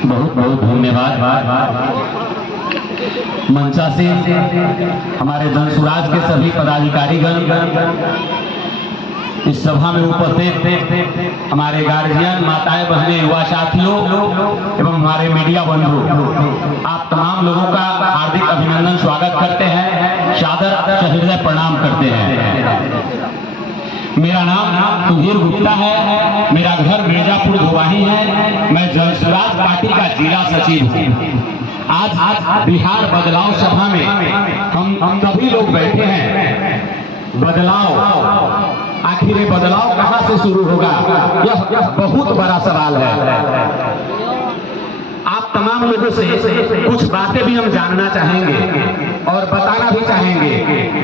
बहुत बहुत धन्यवाद। मंचासीन हमारे जनसुराज के सभी पदाधिकारीगण, इस सभा में उपस्थित हमारे गार्जियन, माताएं, बहनें, युवा साथियों एवं हमारे मीडिया बंधु, आप तमाम लोगों का हार्दिक अभिनंदन, स्वागत करते हैं, सादर सहृदय प्रणाम करते हैं। मेरा नाम सुधीर गुप्ता है, मेरा घर मिर्जापुर धोवाही है, मैं जनसुराज पार्टी का जिला सचिव हूँ। आज बिहार बदलाव सभा में हम सभी लोग बैठे हैं। बदलाव, आखिर ये बदलाव कहां से शुरू होगा, यह बहुत बड़ा सवाल है। आप तमाम लोगों से कुछ बातें भी हम जानना चाहेंगे और बताना भी चाहेंगे।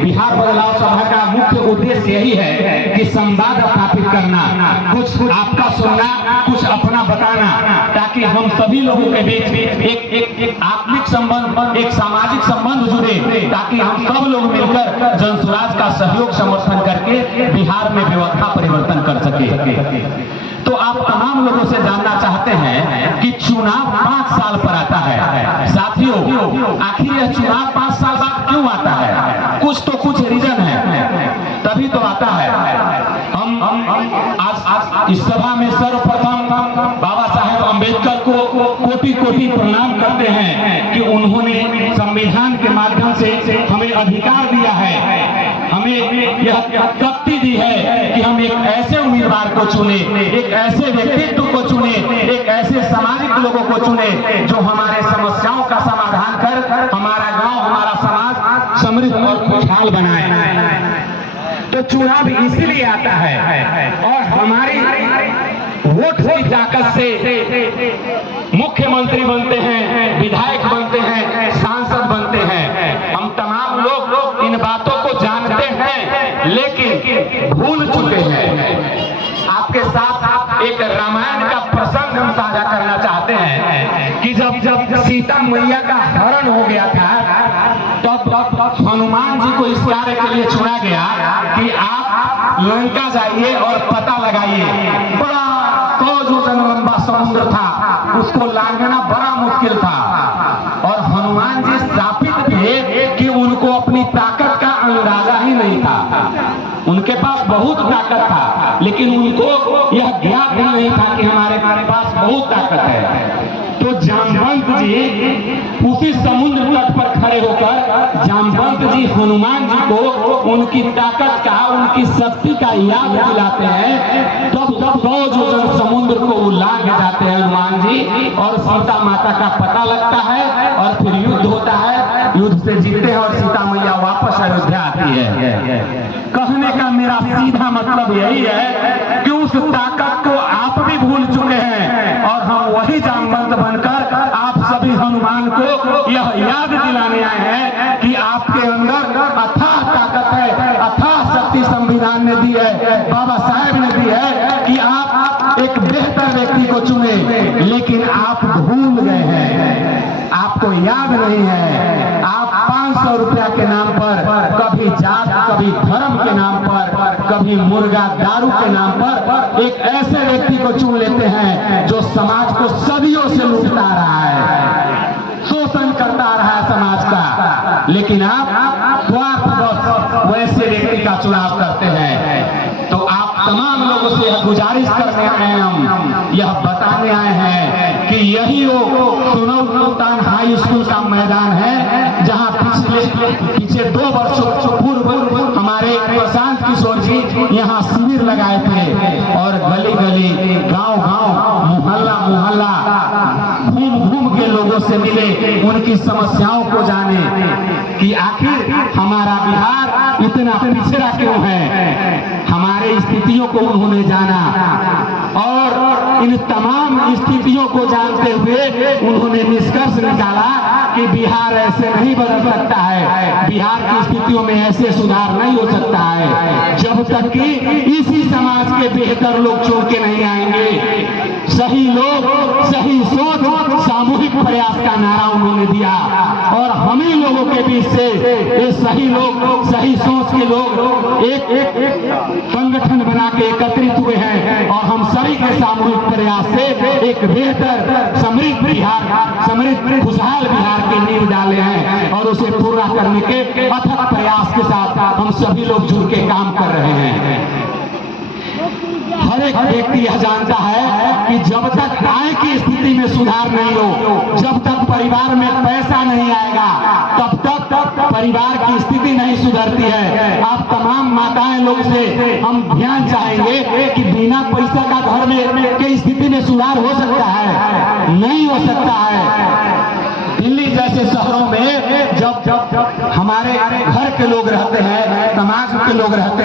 बिहार बदलाव सभा का मुख्य उद्देश्य यही है कि संवाद स्थापित करना, कुछ आपका सुनना, कुछ अपना बताना, ताकि हम सभी लोगों के बीच एक आत्मिक संबंध, एक सामाजिक संबंध जुड़े, ताकि हम सब लोग मिलकर जनसुराज का सहयोग समर्थन करके बिहार में व्यवस्था परिवर्तन कर सके। तो आप तमाम लोगों से जानना चाहते हैं कि चुनाव 5 साल पर आता है। साथियों, आखिर यह चुनाव 5 साल बाद क्यों आता है? कुछ रीजन है, तभी तो आता है। हम आज इस सभा में सर्वप्रथम बाबा साहेब अम्बेडकर को कोटि कोटि प्रणाम करते हैं कि उन्होंने संविधान के माध्यम से हमें अधिकार दिया है, हमें यह शक्ति दी है कि हम एक ऐसे उम्मीदवार को चुने, एक ऐसे व्यक्तित्व को चुने, एक ऐसे सामाजिक लोगों को चुने जो हमारे समस्याओं का समाधान कर हमारा गांव, हमारा समाज समृद्ध और खुशहाल बनाए। तो चुनाव इसलिए आता है और हमारी वोट की ताकत से मुख्यमंत्री बनते हैं, विधायक बनते हैं, सांसद बनते हैं। हम तमाम लोग इन बातों को जानते हैं, लेकिन भूल चुके हैं। आपके साथ एक रामायण का प्रसंग हम साझा करना चाहते हैं कि जब सीता मैया का हरण हो गया था, तब हनुमान जी को इस कार्य के लिए चुना गया कि आप लंका जाइए और पता लगाइए। बड़ा लंबा समुद्र था, उसको लांघना बड़ा मुश्किल था, और हनुमान जी स्थापित थे कि उनको अपनी ताकत का अंदाजा ही नहीं था। उनके पास बहुत ताकत था, लेकिन उनको यह ज्ञात भी नहीं था कि हमारे पास बहुत ताकत है। तो जामवंत जी उसी समुद्र तट पर खड़े होकर जामवंत जी हनुमान जी को उनकी ताकत का, उनकी शक्ति का याद दिलाते हैं। तब जो समुद्र को वो लांघ जाते हैं हनुमान जी, और सीता माता का पता लगता है, और फिर युद्ध होता है, युद्ध से जीतते हैं और सीता मैया वापस अयोध्या आती है। कहने का मेरा सीधा मतलब यही है कि उस ताकत को आप भी भूल चुके हैं, और हम वही जामवंत बनकर आप सभी हनुमान को यह याद दिलाने आए हैं कि आपके अंदर अथाह ताकत है, अथाह शक्ति संविधान ने दी है, बाबा साहेब ने दी है कि आप एक बेहतर व्यक्ति को चुने, लेकिन आप भूल गए हैं, आपको याद नहीं है। आप 500 रुपया के नाम पर, कभी जात, कभी धर्म के नाम पर, कभी मुर्गा दारू के नाम पर एक ऐसे व्यक्ति को चुन लेते हैं जो समाज को सदियों से लूटता रहा है, शोषण करता रहा है समाज का, लेकिन आप स्वार्थवश वैसे व्यक्ति का चुनाव करते हैं। तो आप तमाम लोगों से यह गुजारिश करने आए हैं, हम यह बताने आए हैं कि यही वो सुल्तान हाई स्कूल का मैदान है जहां पीछे 2 वर्षों पूर्व हमारे प्रशांत किशोर जी यहाँ शिविर लगाए थे, और गली गली, गांव गांव, मोहल्ला मोहल्ला घूम के लोगों से मिले, उनकी समस्याओं को जाने कि आखिर हमारा बिहार इतना पिछड़ा क्यों है। हमारे स्थितियों को उन्होंने जाना, और इन तमाम स्थितियों को जानते हुए उन्होंने निष्कर्ष निकाला कि बिहार ऐसे नहीं बदल सकता है, बिहार की स्थितियों में ऐसे सुधार नहीं हो सकता है जब तक कि इसी समाज के बेहतर लोग छोड़ के नहीं आएंगे। सही लोग, सही सोच, सामूहिक प्रयास का नारा उन्होंने दिया और हम ही लोगों के बीच से ये सही लोग, सही सोच के लोग एक संगठन बना के एकत्रित हुए हैं और हम सभी के सामूहिक प्रयास से एक बेहतर समृद्ध बिहार, समृद्ध खुशहाल बिहार के नींव डाले हैं और उसे पूरा करने के अथक प्रयास के साथ हम सभी लोग जुड़ के काम कर रहे हैं। हर एक व्यक्ति यह जानता है कि जब तक आय की स्थिति में सुधार नहीं हो, जब तक परिवार में पैसा नहीं आएगा, तब तक परिवार की स्थिति नहीं सुधरती है। आप तमाम माताएं लोग से हम ध्यान चाहेंगे कि बिना पैसा का घर में की स्थिति में सुधार हो सकता है? नहीं हो सकता है। दिल्ली जैसे शहरों में जब हमारे घर के लोग रहते हैं, समाज के लोग रहते हैं,